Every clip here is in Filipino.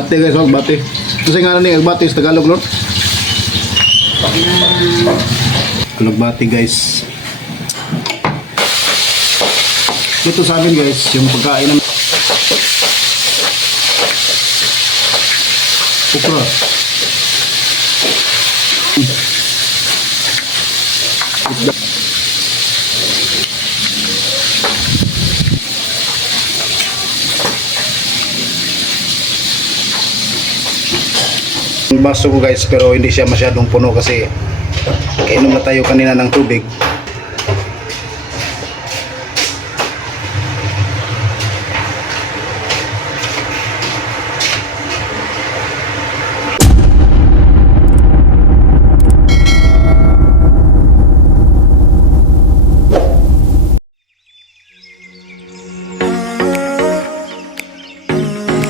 Bate guys, wag bate. Kasi nga ni agbate sa Tagalog lord. Alugbati guys. Dito sa amin guys, yung pagkain ng Okra. Yung baso guys pero hindi siya masyadong puno kasi kainom na tayo kanina ng tubig.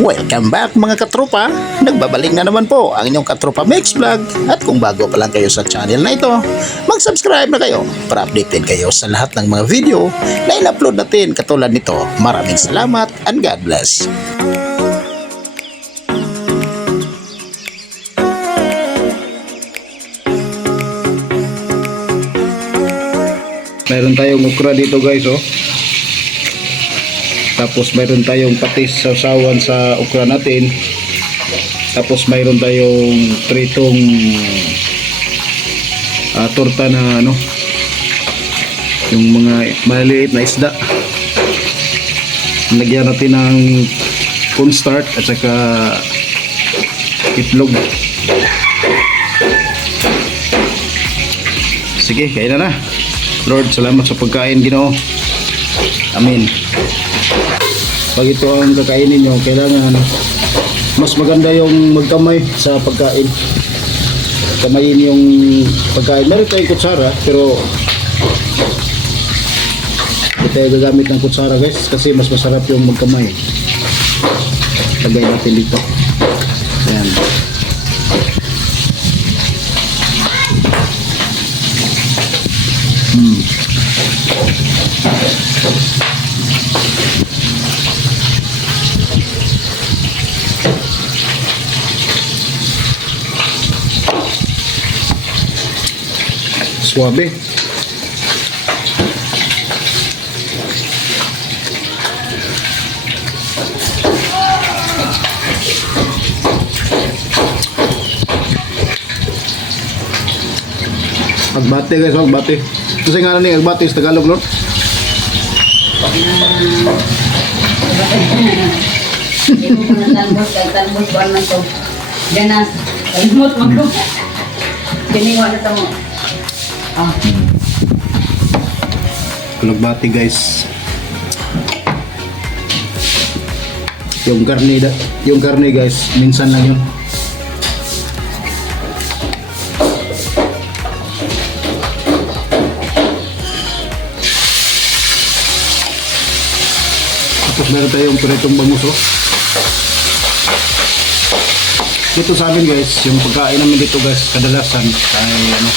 Welcome back mga katropa! Nagbabalik na naman po ang inyong katropa Mix Vlog at kung bago pa lang kayo sa channel na ito, mag-subscribe na kayo para updated kayo sa lahat ng mga video na in-upload natin katulad nito. Maraming salamat and God bless! Mayroon tayong okra dito guys oh. Tapos mayroon tayong patis sa sawan sa okra natin. Tapos mayroon tayong tritong ah, torta na ano yung mga maliliit na isda. Lagyan natin ng cornstarch at saka itlog. Sige, kain na na. Lord, salamat sa pagkain, Ginoo. Amen. Pag ito ang kakainin nyo, kailangan mas maganda yung magkamay sa pagkain. Kamayin yung pagkain. Meron tayong kutsara, pero hindi tayo gagamit ng kutsara guys kasi mas masarap yung magkamay. Lagay natin dito. Ayan. Suabe. Agbate guys, agbate. Kasi nga ni agbate sa Tagalog, Lord. Talbos kay talbos ko man to. Ganas. Talbos mo ko. Kini wala to mo. Ah, Agbate guys. Yung karne, yung karne guys, minsan lang yun. Meron tayong piretong bangus oh. Dito sa amin guys, yung pagkain namin dito guys, kadalasan ay ano,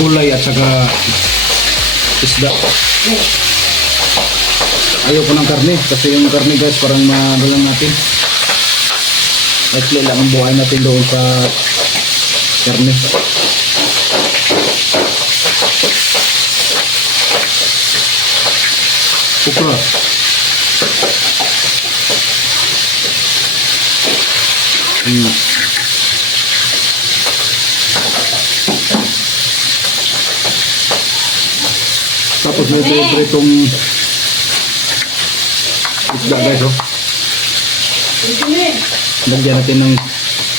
gulay at saka isda. Ayaw ko ng karne kasi yung karne guys parang maano natin. Likely lang ang buhay natin doon sa karne. Okra. Hmm. Tapos may ito itong isda guys oh. Lagyan natin ng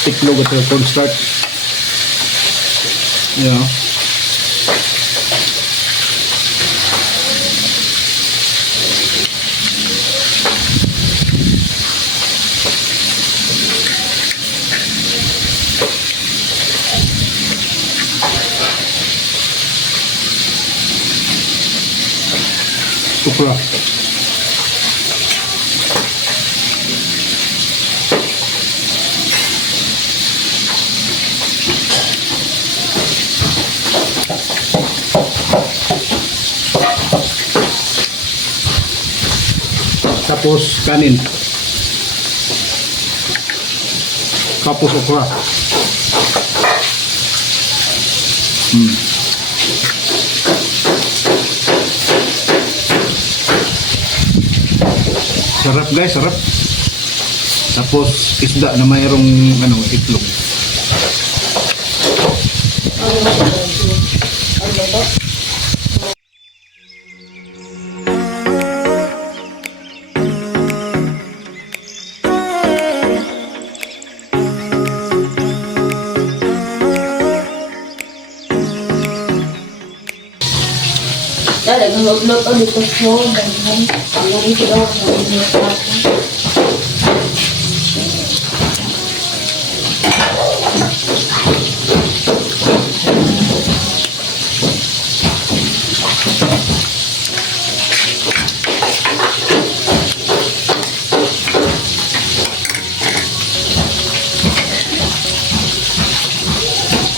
tiklog at cornstarch. Yan oh. bro Tapos kanin. Tapos okra. Hmm. Sarap guys, sarap. Tapos isda na mayroong ano, itlog. Dala, nulot-lot o dito po. Ganyan. Ang ito daw. Nulot ako.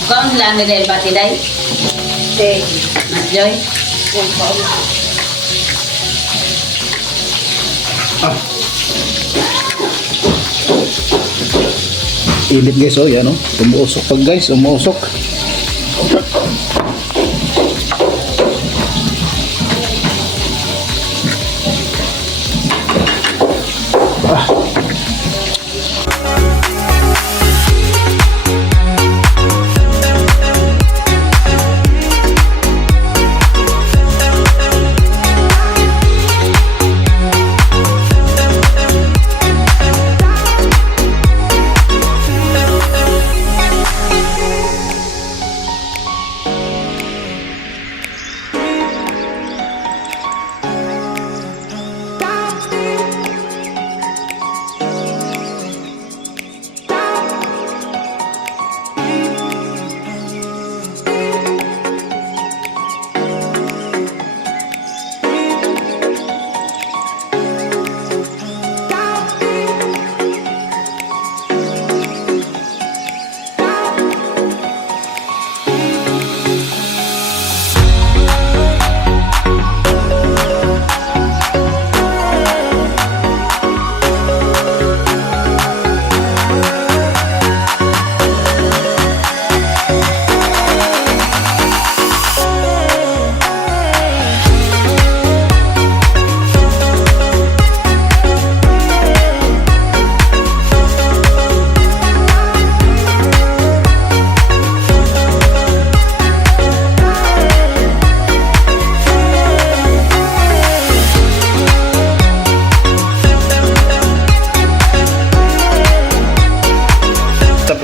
Kaon lang ni Del Bati Day? Si Mas Joy? Ah. Init guys, oh, yan oh. Umuusok pag guys, umuusok.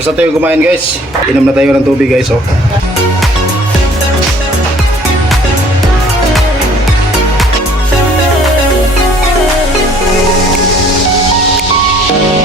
Tapos na tayo kumain guys. Inom na tayo ng tubig guys. Oh. Thank